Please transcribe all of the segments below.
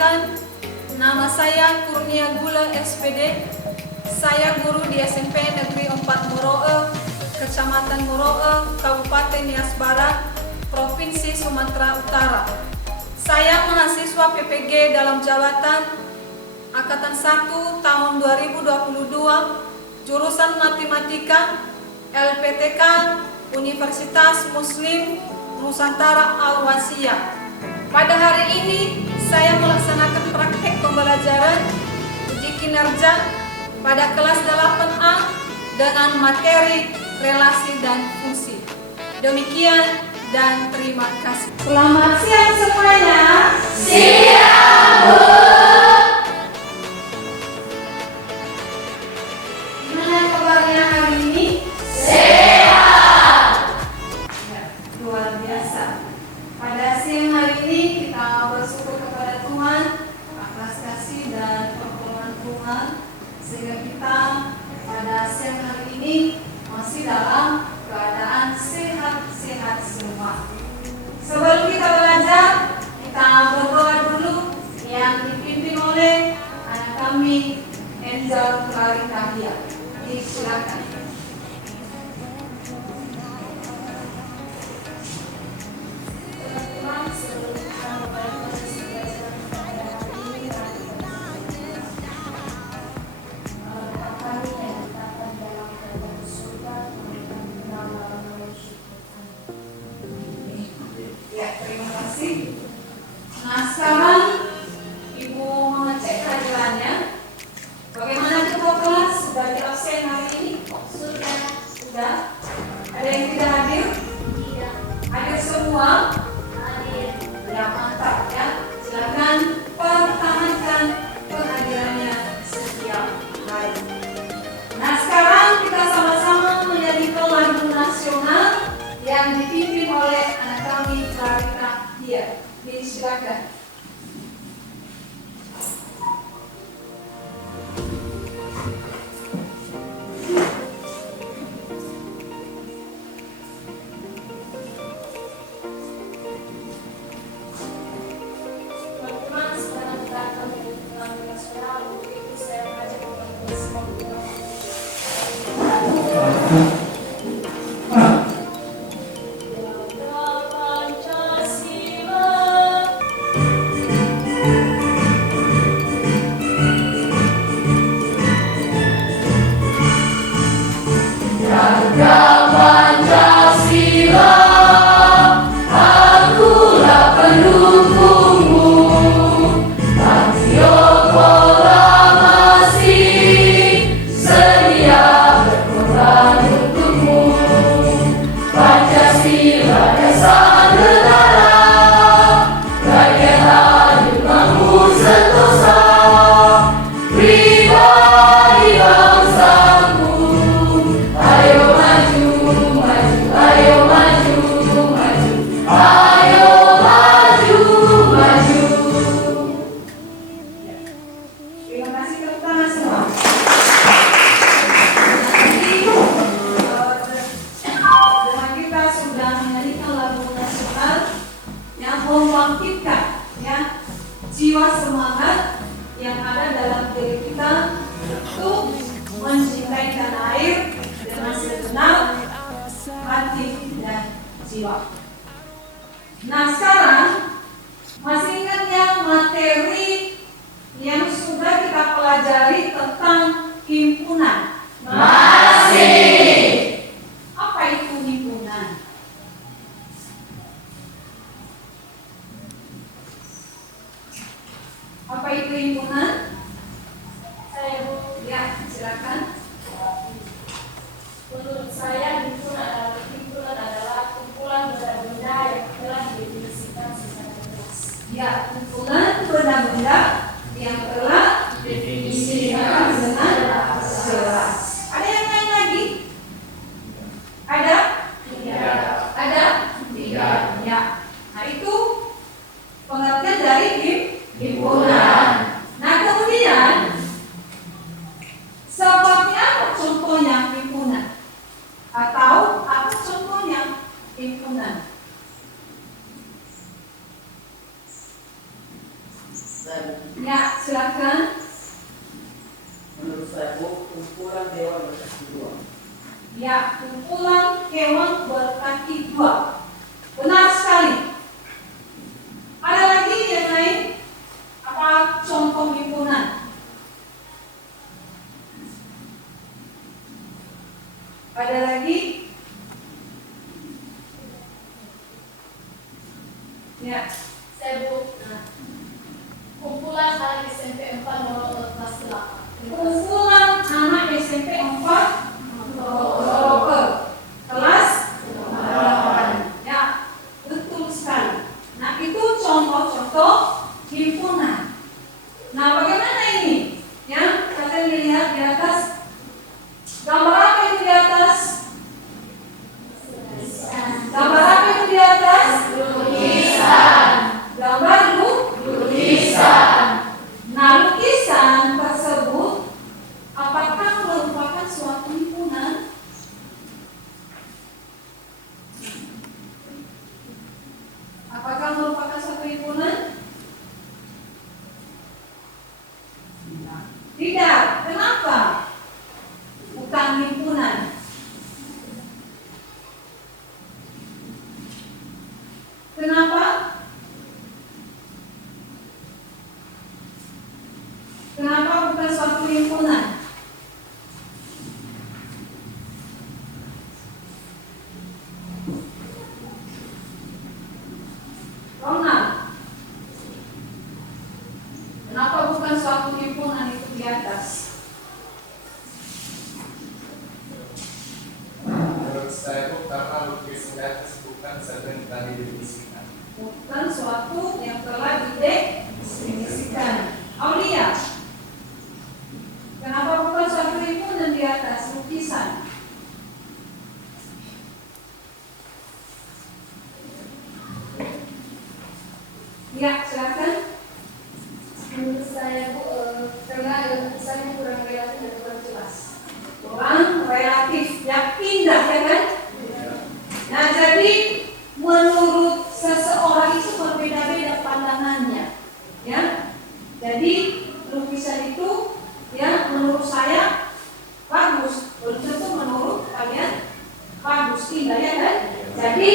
Perkenalkan, nama saya Kurnia Gula SPD. Saya guru di SMP Negeri 4 Moroe, Kecamatan Moroe, Kabupaten Nias Barat, Provinsi Sumatera Utara. Saya mahasiswa PPG dalam jabatan Angkatan 1 tahun 2022, jurusan Matematika, LPTK, Universitas Muslim Nusantara Al-Wasiyah. Pada hari ini, saya melaksanakan praktek pembelajaran uji kinerja pada kelas 8A dengan materi relasi dan fungsi. Demikian dan terima kasih. Selamat siang semuanya. Siang, Bu. Gimana kabarnya hari ini? Sehat. Ya, luar biasa. Pada siang hari ini kita bersyukur kepada Tuhan atas kasih dan pertolongan Tuhan sehingga kita pada siang hari ini masih dalam keadaan sehat-sehat semua. Sebelum kita belajar, kita berdoa dulu yang dipimpin oleh anak kami Angel Clarita. Silakan. Nah, sekarang Ibu mengecek kehadirannya. Bagaimana ketua kelas? Sudah di absen hari ini? Sudah. Ada yang tidak hadir? Tidak. Hadir semua? Hadir. Ya, mantap ya. Silakan pertahankan kehadirannya setiap hari. Nah, sekarang kita sama-sama menyanyikan lagu nasional yang dipimpin oleh anak kami Clarita Dia. Silakan. Teman-teman, sekarang kita akan menyanyikan lagu nasional. Untuk itu saya mengajak teman-teman semua untuk jiwa semangat yang ada dalam diri kita untuk mencintai tanah air dengan segenap hati dan jiwa. Nah, sekarang masih ingat yang materi yang sudah kita pelajari tentang himpunan? Masih. Apa itu himpunan? Apa itu himpunan? Saya, Bu. Ya, silakan. Menurut saya, himpunan adalah kumpulan benda-benda yang telah didefinisikan secara jelas. Ya, kumpulan benda-benda yang telah didefinisikan dengan jelas. Ada yang lain lagi? Ada? Tidak. Ada? Tidak. Ya. Nah, itu pengertian dari Himpunan. Nah, kemudian seperti apa contohnya himpunan? Atau apa contohnya himpunan? Dan saya kumpulan hewan berkaki dua. Ya, kumpulan hewan berkaki dua. Benar sekali. Ada lagi yang lain? Apa contoh himpunan? Ada lagi? Ya. Saya kumpulan anak SMP 4 nomor kelas 8. Kumpulan anak SMP 4 kelas 8. Ya, betul sekali. Nah, itu contoh-contoh himpunan. Nah, bagaimana ini? Ya, kalian lihat di atas. Gambar apa itu di atas? Gambar apa itu di atas? Lukisan. Gambar Lukisan. Nah, lukisan tersebut apakah merupakan suatu himpunan? Apakah merupakan suatu himpunan? Tidak. Kenapa? Bukan himpunan. Kenapa? Kenapa bukan suatu himpunan? Ronald, kenapa bukan suatu himpunan itu di atas? Menurut saya itu karena lukisan di atas bukan sesuatu yang telah didefinisikan. Bukan suatu yang telah didefinisikan. Aulia, kenapa bukan suatu himpunan di atas lukisan? Ya, silakan. Menurut saya karena lukisannya kurang relatif dan kurang jelas. Kurang relatif, ya indah ya kan? Nah, jadi menurut seseorang itu berbeda-beda pandangannya, ya. Jadi lukisan itu, ya menurut saya bagus, belum tentu menurut kalian bagus, indah ya kan? Jadi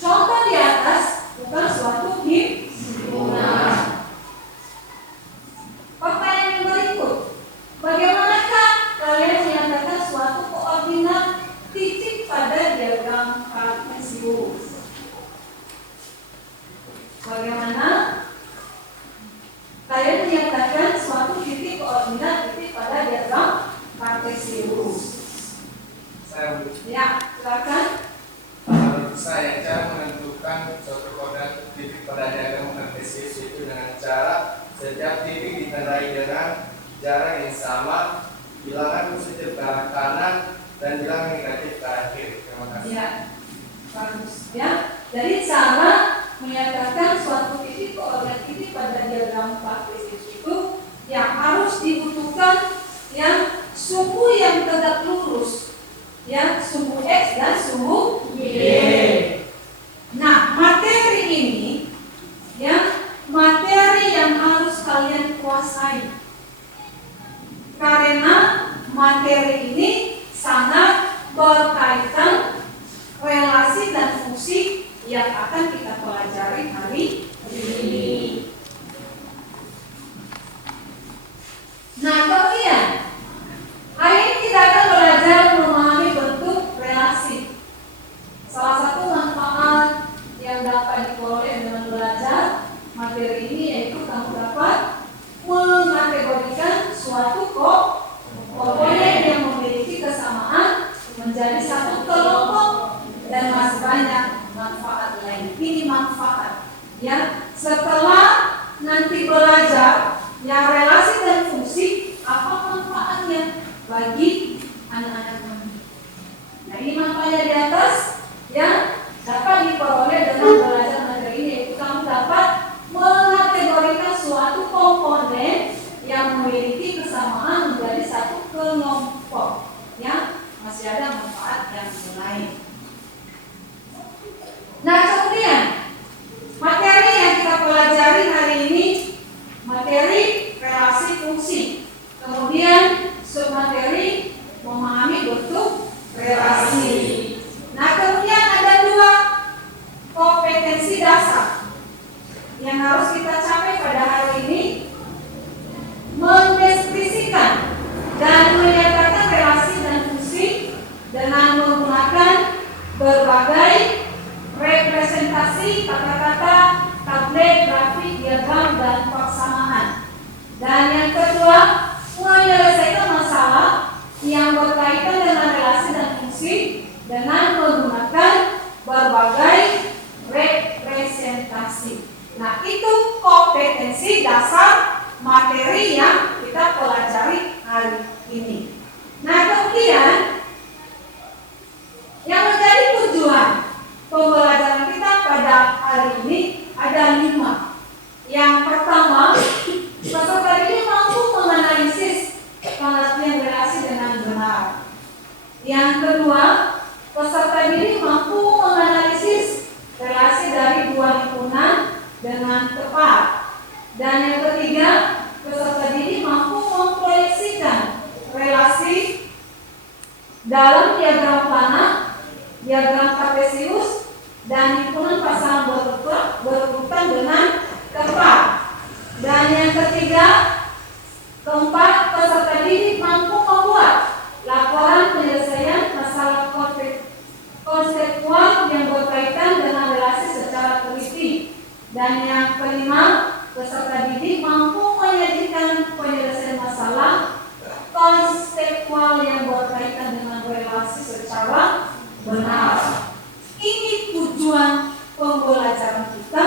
contoh di atas bukan suatu himpunan. Pertanyaan yang berikut, bagaimanakah kalian menyatakan suatu koordinat titik pada diagram kartesius? Bagaimana kalian menyatakan suatu titik koordinat titik pada diagram kartesius? Saya Ya, silakan. menurut saya cara menentukan suatu koordinat titik pada diagram kartesius itu dengan cara setiap titik ditandai dengan jarak yang sama, bilangan positif ke arah kanan dan bilangan negatif ke arah kiri. Terima kasih. Ya, bagus. Ya, jadi cara menyatakan suatu titik koordinat titik pada diagram kartesius itu yang harus dibutuhkan yang sumbu yang tegak lurus, ya sumbu x dan sumbu y. Nah, materi ini, ya materi yang harus kalian kuasai karena materi ini sangat berkaitan relasi dan fungsi yang akan kita pelajari hari ini. Nah, kemudian hari ini kita akan belajar memahami bentuk relasi. Salah satu manfaat yang dapat diperoleh dengan belajar materi ini yaitu kamu dapat mengategorikan suatu komponen yang memiliki kesamaan menjadi satu kelompok dan masih banyak manfaat lain. Ini manfaat, ya. Setelah nanti belajar yang relasi dan fungsi, apa manfaatnya bagi anak-anak kami? Nah, ini manfaatnya di atas, ya, dapat diperoleh dengan belajar materi ini, yaitu kamu dapat mengategorikan suatu komponen yang memiliki kesamaan menjadi satu kelompok, ya. Masih ada manfaat yang lain. Nah, kemudian materi yang kita pelajari hari ini materi relasi fungsi. Kemudian dengan menggunakan berbagai representasi. Nah, itu kompetensi dasar materi yang kita pelajari hari ini. Nah, kemudian yang menjadi tujuan pembelajaran kita pada hari ini ada 5. Yang pertama, peserta didik mampu menganalisis pengertian relasi dengan benar. Yang kedua, peserta didik mampu menganalisis relasi dari dua lingkungan dengan tepat. Dan yang ketiga, peserta didik mampu memproyeksikan relasi dalam diagram panah, diagram kartesius, dan lingkungan pasangan berurutan dengan tepat. Dan yang keempat, peserta didik mampu membuat laporan penyelesaian masalah konseptual yang berkaitan dengan relasi secara teliti. Dan yang kelima, peserta didik mampu menyajikan penyelesaian masalah konseptual yang berkaitan dengan relasi secara benar. Ini tujuan pembelajaran kita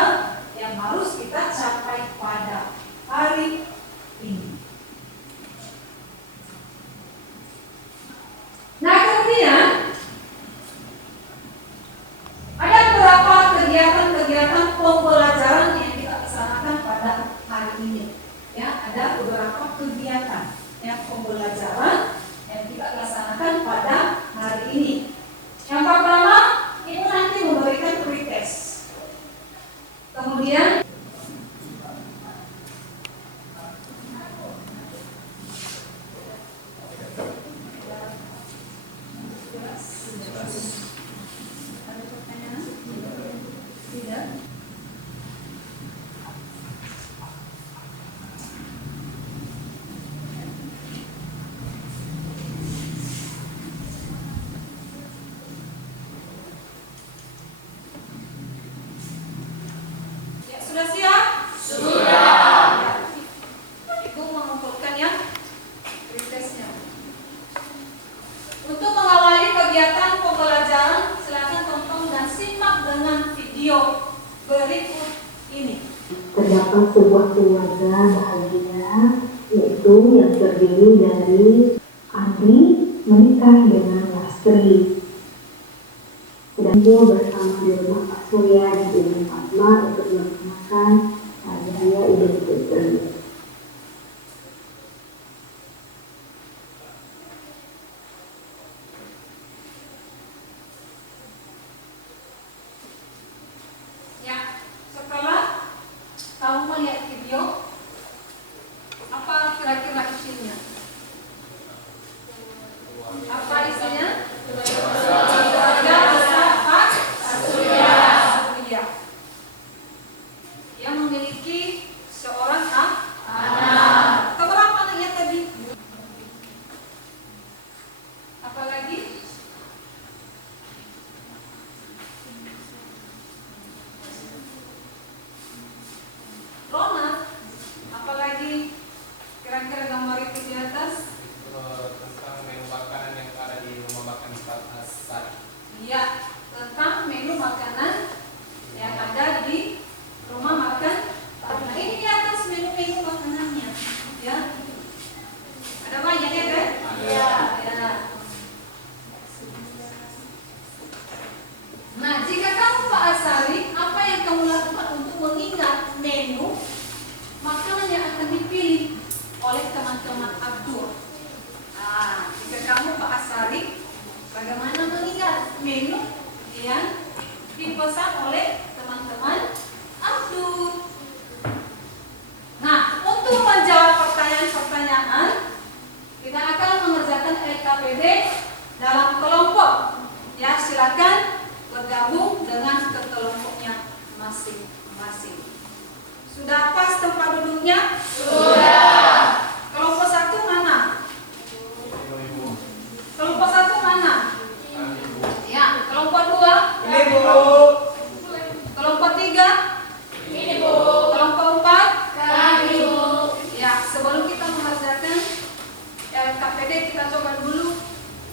yang harus kita capai pada hari ini. Nah, kemudian ada beberapa kegiatan-kegiatan pembelajaran yang kita laksanakan pada hari ini. Ya, ada beberapa kegiatan yang pembelajaran yang kita laksanakan pada hari ini. Yang pertama, itu nanti memberikan pretest. Kemudian ada pertanyaan? Tidak? Ya, sudah siap? Sudah. Ibu mengumpulkan ya pretestnya. Untuk mengawali kegiatan pembelajaran, silakan tonton dan simak dengan video berikut ini. Terdapat sebuah keluarga bahagia, yaitu yang terdiri dari Adi menikah dengan Lastri. Sedang bersama di rumah Pak Surya dan Ibu Fatma untuk melaksanakan hari raya Idul Fitri. Ya, setelah kamu melihat video, apa kira-kira isinya? Apa isinya? Keluarga besar Pak Surya yang memiliki seorang anak. Keberapa anaknya tadi? Apalagi? Ronald, apalagi kira-kira gambar itu di atas? Tentang menu makanan yang ada di rumah makan Pak Asad. Iya, tentang menu makanan yang ada di rumah makan. Nah, ini di atas menu-menu makanannya, ya. Ada banyak ya kan? Iya. Ya. Nah, jika kamu Pak Asari, apa yang kamu lakukan untuk mengingat menu makanan yang akan dipilih oleh teman-teman Abdul? Nah, jika kamu Pak Asari, bagaimana mengingat menu yang dipesan oleh teman-teman Abdul? Nah, untuk menjawab pertanyaan-pertanyaan, kita akan mengerjakan LKPD dalam kelompok. Ya, silakan bergabung dengan ke kelompoknya masing-masing. Sudah pas tempat duduknya? Sudah. Kelompok 1 mana? Kelompok 1 mana? Ya, kelompok 2? Ini Bu. Kelompok 3? Ini Bu. Kelompok 4? Kami Bu. Ya, sebelum kita mengerjakan LKPD, kita coba dulu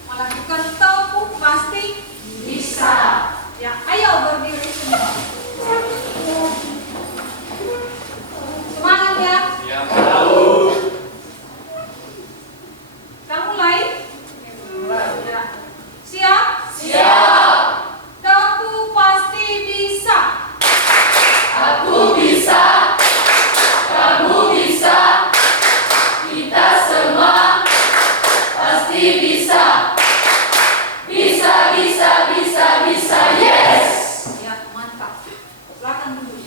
melakukan tepuk pasti Pasti bisa. Bisa, bisa, bisa, bisa. Yes! Ya, mantap. Silakan duduk.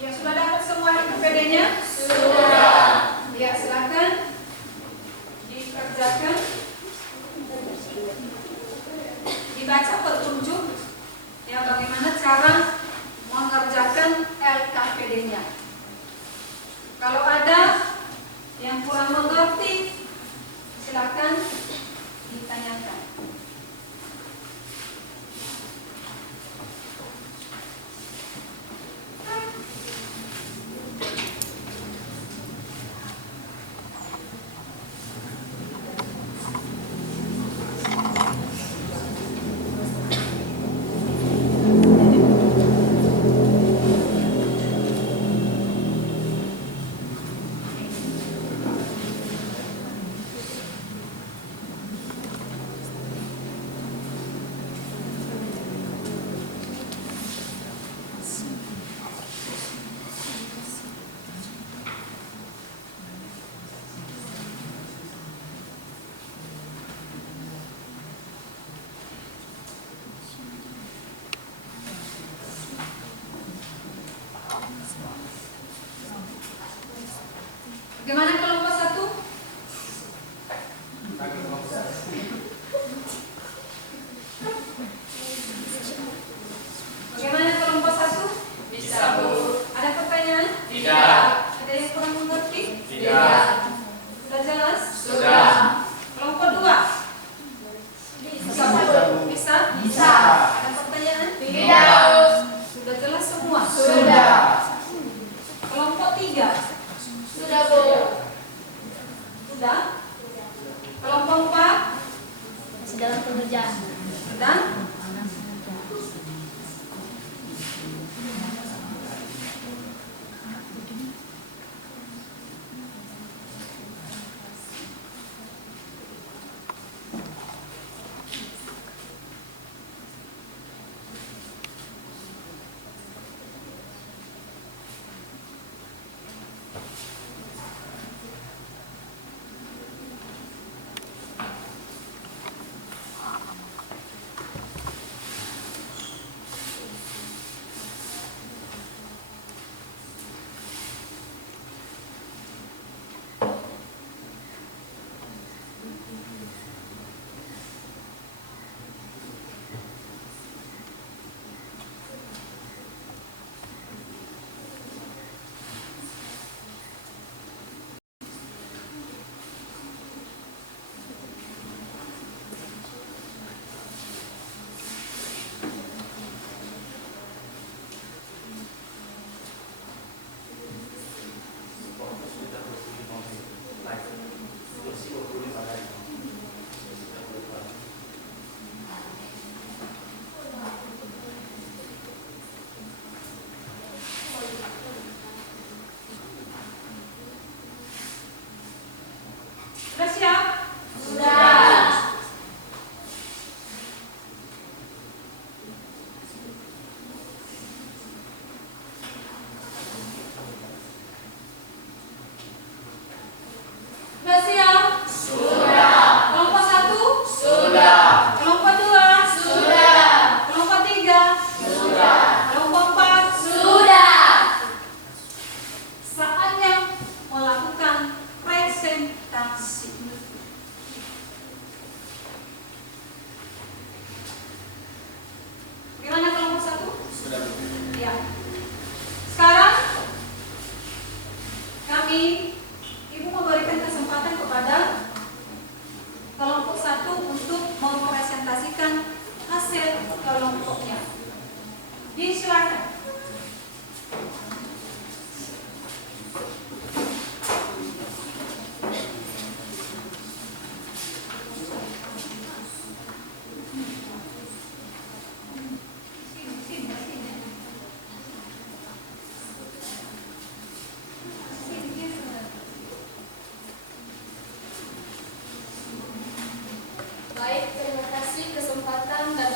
Ya, sudah dapat semua KPD-nya? Sudah. Ya, silakan dikerjakan. Dibaca petunjuk ya bagaimana cara mengerjakan LKPD-nya. Kalau ada yang kurang mengerti, silakan ditanyakan. Bagaimana kelompok 1? Bagaimana kelompok 1? Bisa, Bu. Ada pertanyaan? Tidak. Ada yang kurang mengerti? Tidak. Sudah jelas? Sudah. Kelompok 2? Bisa, Bu. Bisa? Bisa. Ada pertanyaan? Tidak. Sudah jelas semua? Sudah. Kelompok 3? Sudah, Bu. Sudah? Kelompok 4? Masih dalam pengerjaan. Dan? Sudah siap? Sudah. Sudah siap? Sudah. Kelompok 1? Sudah. Kelompok 2? Sudah. Kelompok 3? Sudah. Kelompok 4? Sudah. Saatnya melakukan presentasi. Gimana kelompok 1? Sudah. Ya. Sekarang kami Ibu memberikan kesempatan kepada kelompok 1 untuk mempresentasikan hasil kelompoknya. Disilakan. Baik, terima kasih kesempatan dan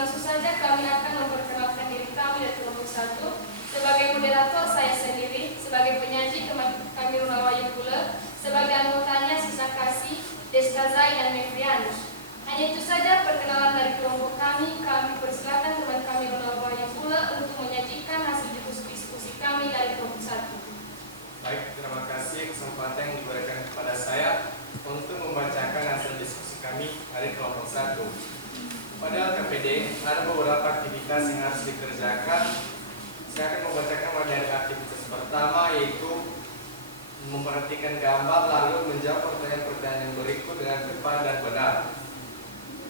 Langsung saja kami akan memperkenalkan diri kami dari kelompok 1. Sebagai moderator saya sendiri, sebagai penyaji kami Runawayu Pula, sebagai anggotanya Sisa Kasih, Deska Zai dan Mevrianus. Hanya itu saja perkenalan dari kelompok kami. Kami persilakan teman kami Runawayu Pula untuk menyajikan hasil diskusi kami dari kelompok 1. Baik, terima kasih kesempatan yang diberikan kepada saya untuk membacakan hasil diskusi kami dari kelompok 1. Pada KPD ada beberapa aktivitas yang harus dikerjakan. Saya akan membacakan dari aktivitas pertama, yaitu memperhatikan gambar lalu menjawab pertanyaan-pertanyaan yang berikut dengan tepat dan benar.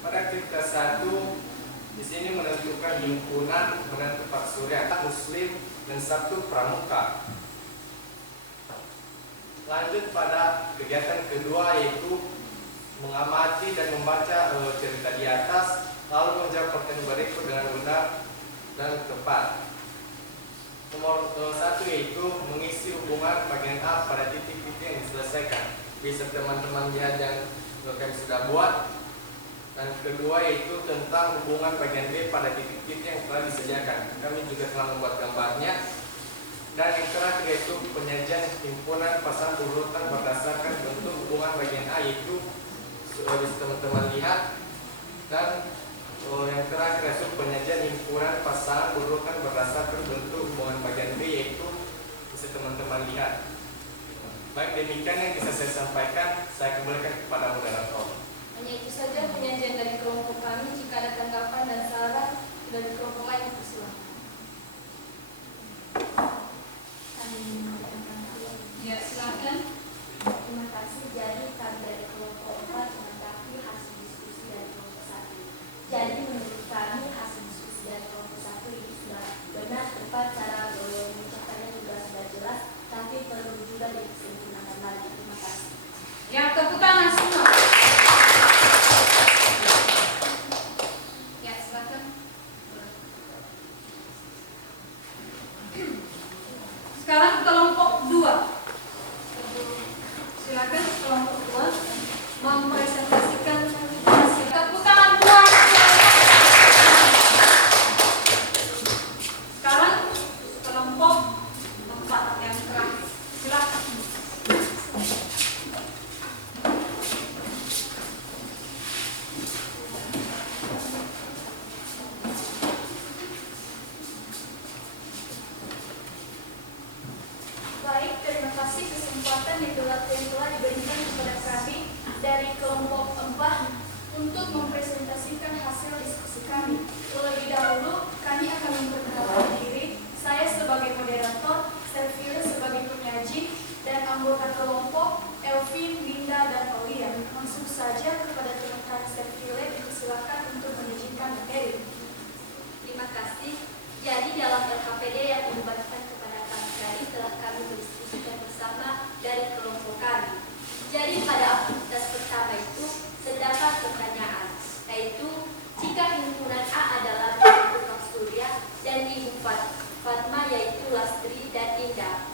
Pada aktivitas 1, di sini menentukan himpunan menentu Pak Surya, Muslim dan Sabtu Pramuka. Lanjut pada kegiatan kedua, yaitu mengamati dan membaca cerita di atas, lalu menjawab pertanyaan berikut dengan benar dan tepat. Nomor 1 yaitu mengisi hubungan bagian A pada titik-titik yang diselesaikan. Bisa teman-teman lihat yang kami sudah buat. Dan kedua yaitu tentang hubungan bagian B pada titik-titik yang telah disediakan. Kami juga telah membuat gambarnya. Dan yang terakhir yaitu penyajian himpunan pasang urutan berdasarkan bentuk hubungan bagian A, yaitu bisa teman-teman lihat. Dan yang terakhir yaitu penyajian himpunan pasangan urutan berdasarkan bentuk hubungan bagian B, yaitu bisa teman-teman lihat. Baik, demikian yang bisa saya sampaikan. Saya kembalikan kepada moderator. Hanya itu saja penyajian dari kelompok kami. Jika ada tanggapan dan saran dari kelompok lain, persilakan. Ya, silakan. Terima kasih. Jadi kami dari kelompok 4 menanggapi hasil diskusi dari kelompok 1. Jadi menurut kami hasil diskusi dari kelompok 1 ini sudah benar, tepat, cara mengucapkannya juga sudah jelas, tapi perlu juga disempurnakan lagi. Terima kasih. Ya, tepuk tangan semua. Ya, silakan. Sekarang kelompok 2. Silakan kelompok 2 mempresentasikan hasil. Tepuk tangan buat. Sekarang kelompok 4 yang terakhir. Silakan. Baik, terima kasih kesempatan yang telah diberikan kepada kami dari kelompok 4 untuk mempresentasikan hasil diskusi kami. Terlebih dahulu, kami akan memperkenalkan diri. Saya sebagai moderator, Servile sebagai penyaji, dan anggota kelompok Elvin, Linda, dan Aulia. Langsung saja kepada teman-teman Servile, dipersilakan untuk menyajikan materi. Terima kasih. Jadi dalam LKPD yang dibagikan kepada kami tadi telah kami berdiskusikan bersama dari kelompok kami. Jadi pada aktivitas pertama itu terdapat pertanyaan, yaitu jika himpunan A adalah Ibu Pak Surya dan Ibu Fatma, yaitu Lastri dan Indah,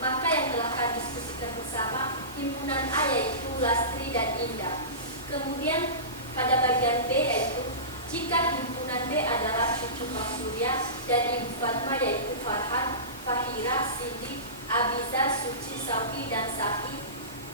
maka yang telah kami diskusikan bersama himpunan A yaitu Lastri dan Indah. Kemudian pada bagian B yaitu jika himpunan B adalah Cucu Pak Surya dan Ibu Fatma, yaitu Farhan, Fahira, Cindy, Abiza, Suci, Sauki, dan Safi,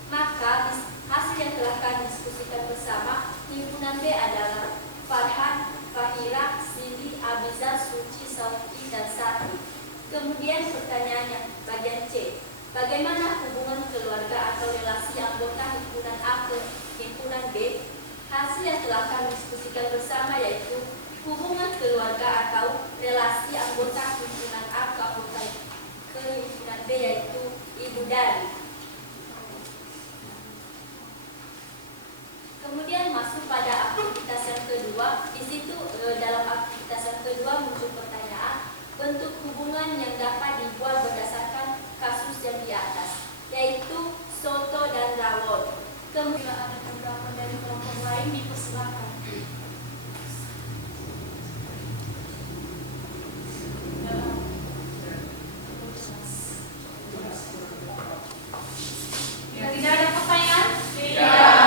maka hasil yang telah kami diskusikan bersama himpunan B adalah Farhan, Fahira, Cindy, Abiza, Suci, Sauki, dan Safi. Kemudian pertanyaannya bagian C, bagaimana hubungan keluarga atau relasi anggota himpunan A ke himpunan B? Hasil yang telah kami diskusikan bersama yaitu hubungan keluarga atau relasi anggota himpunan A ke himpunan B yaitu ibu dari. Kemudian masuk pada aktivitas yang kedua. Di situ dalam aktivitas yang kedua muncul pertanyaan bentuk hubungan yang dapat dibuat berdasarkan kasus yang di atas, yaitu soto dan rawon. Kemudian ada beberapa dari kelompok lain, dipersilakan. Ya, tidak ada pertanyaan? Tidak.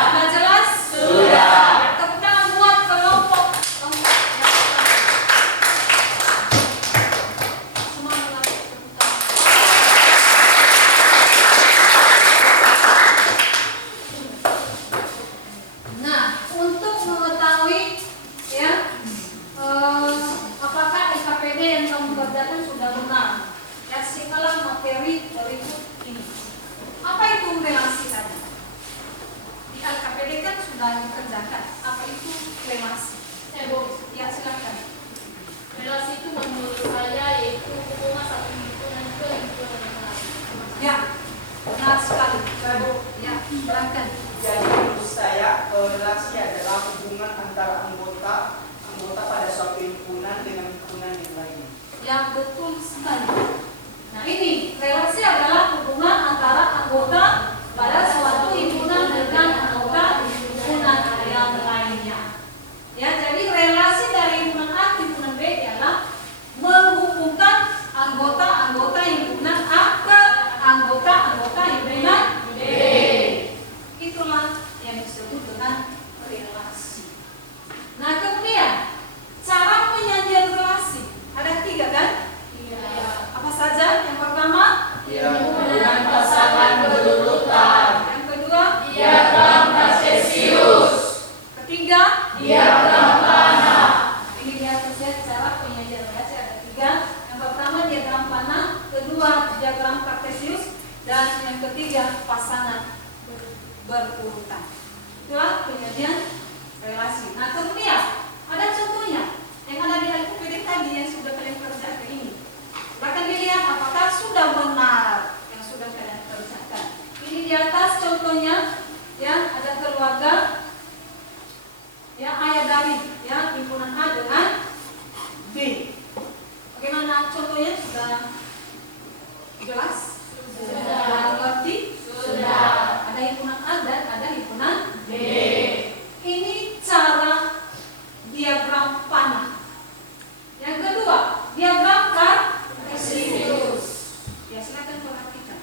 Sudah jelas? Sudah. Tepuk tangan buat kelompok 4. sekali. Ya, silakan. Jadi menurut saya relasi adalah hubungan antara anggota pada suatu himpunan dengan himpunan yang lain. Ya, betul sekali. Nah, ini relasi adalah hubungan antara anggota pada suatu himpunan dengan anggota himpunan yang lainnya. Ya, jadi relasi dari himpunan A ke himpunan B adalah menghubungkan anggota-anggota himpunan A ke anggota-anggota himpunan B. Itulah yang disebut dengan relasi. Nah, kemudian cara penyajian relasi ada 3 kan? Iya. Apa saja? Yang pertama, Hubungan pasangan berurutan. yang kedua, Diagram Kartesius. ketiga, Diagram panah. ini dia cara penyajian relasi ada 3. Yang pertama diagram panah, kedua diagram Kartesius, dan yang ketiga pasangan berurutan. Itulah penyajian relasi. Nah, kemudian ada contohnya yang ada di LPPD tadi yang sudah kalian kerjakan ini. Silakan dilihat apakah sudah benar yang sudah kalian kerjakan. Ini di atas contohnya ya, ada keluarga ya, ayah dari ya, himpunan A dengan B. Bagaimana contohnya, sudah jelas? Sudah mengerti? Sudah. Ada himpunan A dan ada himpunan B. Ini cara diagram panah. Yang kedua, diagram Kartesius. Ya, silakan perhatikan.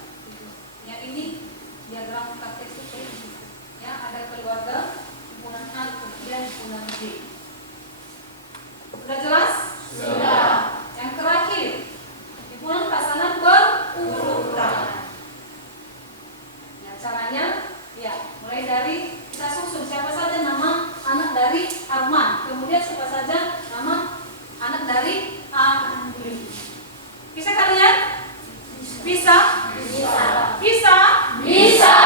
Ya, ini diagram Kartesius. Ya, ada keluarga himpunan A kemudian himpunan B. Sudah jelas? Sudah. Yang terakhir, himpunan pasangan berurutan. Ya, caranya ya, mulai dari kita susun siapa saja nama anak dari Arman, kemudian siapa saja nama anak dari Andri. Bisa kalian? Bisa? Bisa? Bisa.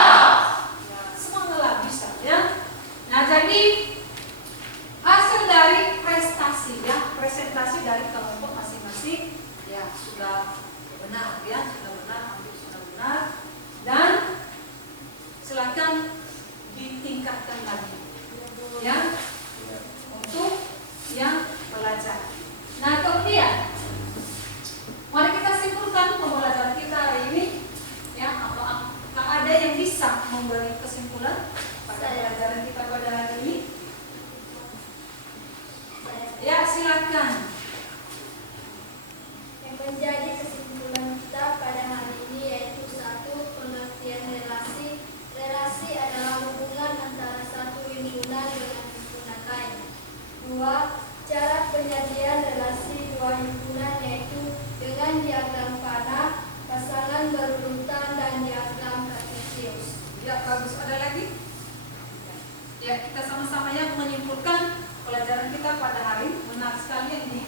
Ya, semangatlah bisa ya. Nah, jadi hasil dari prestasi ya, presentasi dari kelompok masing-masing ya sudah benar ya, sudah benar, hampir sudah benar, dan silakan ditingkatkan lagi ya untuk yang belajar. Nah, kemudian mari kita simpulkan pembelajaran kita hari ini ya. Apakah ada yang bisa memberi kesimpulan pada pelajaran kita pada hari ini? Ya, silakan. Yang menjadi kesimpulan kita pada hari ini yaitu 1. Pengertian relasi. Relasi adalah hubungan antara satu himpunan dengan himpunan lain. 2. Cara penyajian relasi dua himpunan yaitu dengan diagram panah, pasangan berurutan, dan diagram Kartesius. Ya, bagus. Ada lagi? Ya, kita sama-sama ya menyimpulkan pelajaran kita pada hari ini. Benar sekali ini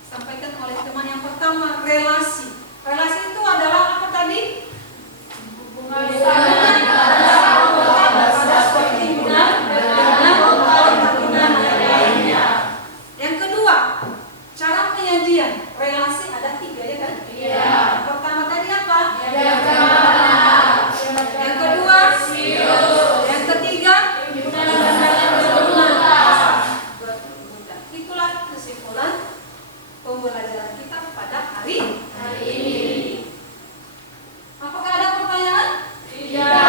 disampaikan oleh teman yang pertama, relasi. Relasi itu adalah apa tadi? Hubungan yang kedua, cara penyajian relasi ada 3 ya kan? Iya. Yang pertama tadi apa? Diagram. Yang kedua, yang ketiga, itulah kesimpulan pembelajaran kita pada hari ini. Apakah ada pertanyaan? Tidak.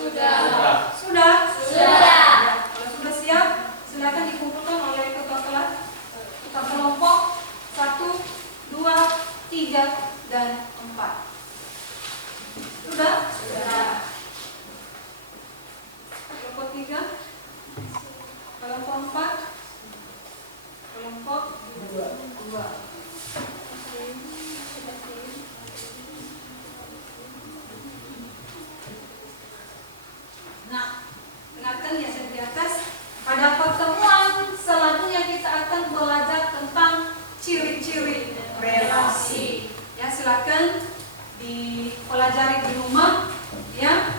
Sudah. Sudah? Sudah. Ya, kalau sudah siap, silakan dikumpulkan oleh ketua kelas. Kita kelompok 1, 2, 3, dan 4. Sudah? Sudah. Kelompok 3, kelompok 4, kelompok 2. Nah, dengarkan ya di atas. Pada pertemuan selanjutnya kita akan belajar tentang ciri-ciri relasi. Ya, silakan dipelajari di rumah. Ya,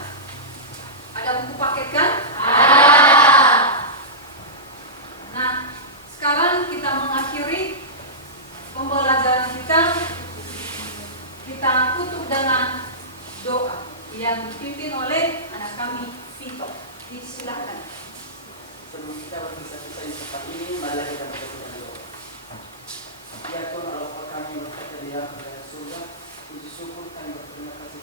ada buku paket kan? Nah, sekarang kita mengakhiri pembelajaran kita. Kita tutup dengan doa yang dipimpin oleh anak kami Vito. Silakan. Sebelum kita berpisah-pisah di tempat ini, marilah kita berdoa dulu. Ya Tuhan Allah kami berkata di dalam surga, puji syukur kami berterima kasih